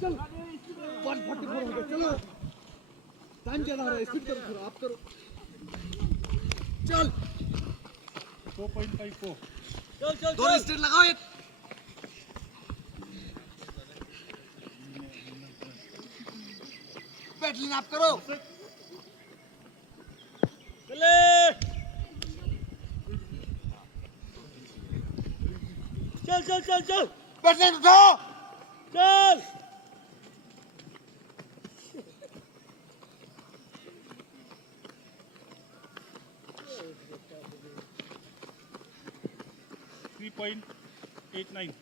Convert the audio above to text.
चल 144 हो गया चलो टाइम ज्यादा हो रहा है स्पीड करो थोड़ा आप करो चल 4.54 चल चल दो स्टेट लगाओ एक बैटलिन आप करो चले चल चल चल चल बैटलिन उठाओ चल 3.89